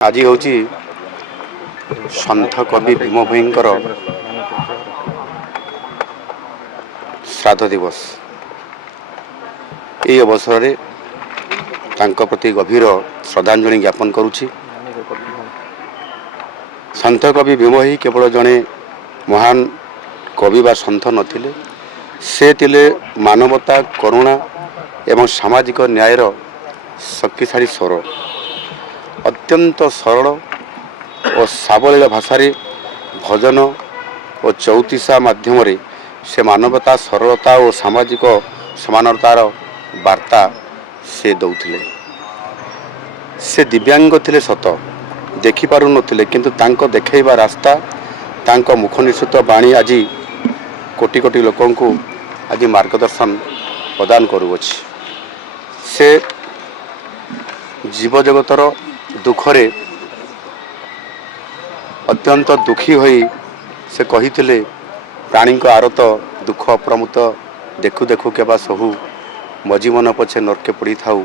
आज हूँ सन्थ कवि भीम भईंकर श्राद्ध दिवस। ये अवसर में तांको प्रति गभीर श्रद्धांजलि ज्ञापन करुछि। सन्थ कवि भीम ही केवल जड़े महान कवि बा सन्थ नथिले, से तिले मानवता, करुणा एवं सामाजिक न्यायर शक्तिशाली स्वर। अत्यंत सरल और सावलील भाषा भजन और चौतीसा माध्यम से मानवता, सरलता और सामाजिक समानतार वार्ता से दौथिले। से दिव्यांग थिले सत, देखि पारु नथिले, किंतु तांको देखैबा रास्ता, तांको मुख निसृत बाणी आज कोटि कोटि लोकंकु आज मार्गदर्शन प्रदान करुअछि। से जीव जगतर दुखरे अत्यंत दुखी होई से कहिथिले, प्राणी को आरत दुख अप्रमुत देखु देखु केबा सहु, मजीवन पछे नरके पड़ी थाउ,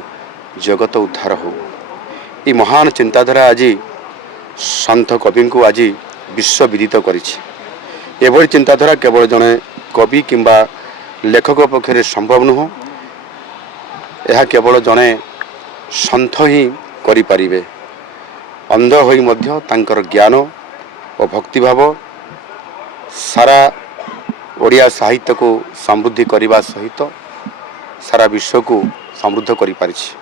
जगत उद्धार हो। ये महान चिंताधारा आज सन्थ कवि को आज विश्व विदित करिछि। एभली चिंताधारा केवल जड़े कवि किंबा लेखक पक्षरे संभव नुह, यह केवल जड़े सन्थ ही करि परिबे। अंध होई मध्य तांकर ज्ञान और भक्तिभाव सारा ओडिया साहित्य को समृद्धि करने सहित सारा विश्व को समृद्ध करि पारिछि।